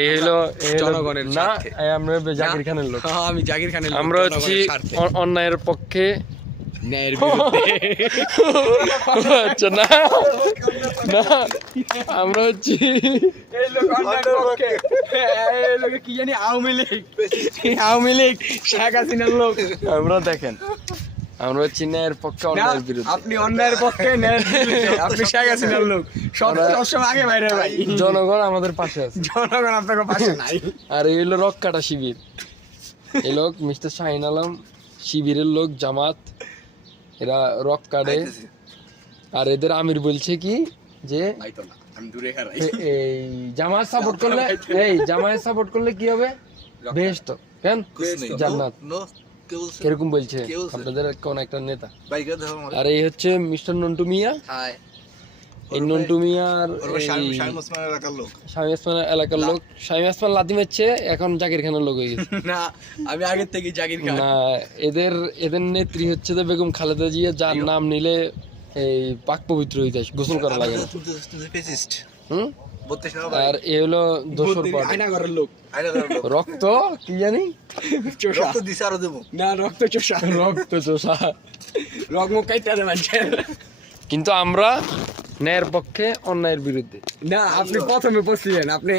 এই হলো জনগণের না, স্বার্থে। আমরা জাকির খানের লোক। আমি জাকির খানের লোক, আমরা হচ্ছি জনগণের স্বার্থে। অন্যায়ের পক্ষে। ন্যায়ের বিরুদ্ধে। আচ্ছা না না, আমরা হচ্ছি এই লোক অন্যায়ের পক্ষে। এই লোকে কি জানি আওয়ামী লীগ, শেখ হাসিনার লোক। আমরা দেখেন, আমরা হচ্ছি ন্যায়ের পক্ষে, না, অন্যায়ের বিরুদ্ধে। আপনি অন্যায়ের পক্ষে, ন্যায়ের বিরুদ্ধে। আপনি শেখ হাসিনার লোক, সবসময় আগে বাইরে ভাই। জনগণ আমাদের পাশে আছে। জনগণ আপনাকে পাশে নাই। আর এই হলো রক কাটা শিবির। এই লোক মিস্টার শাহিন আলম, শিবিরের লোক, জামাত, এরা রক কাটে। আর এদের আমির বলছে কি যে আমি দূরে খারাই। এই জামাত সাপোর্ট করলে, জামাত সাপোর্ট করলে কি হবে? বেহেশত। কেন? জান্নাত। এরকম বলছে আপনাদের কোন একটা নেতা। আর এই হচ্ছে মিস্টার নন্টু মিয়া। এই নন্টু মিয়ার শামীম ওসমান এলাকার লোক। শামীম ওসমান লাথি মারছে, এখন জাকির খানের লোক হয়ে গেছে। না, আমি আগের থেকে জাকির খান। না, এদের নেত্রী হচ্ছে যে বেগম খালেদা জিয়া, যার নাম নিলে এই পাক পবিত্র হইতে আসে, গোসল করা লাগে না। হুম? আর এ হলো দোসর পার্টি। আয়নাঘরের লোক। রক্ত কি জানি, চোষা। না, রক্ত চোষা। রক্ত চোষা। রক্ত কাইটা দেয় মানুষের। কিন্তু আমরা ন্যায়ের পক্ষে, অন্যায়ের বিরুদ্ধে। না, আপনি প্রথমে বলছিলেন আপনি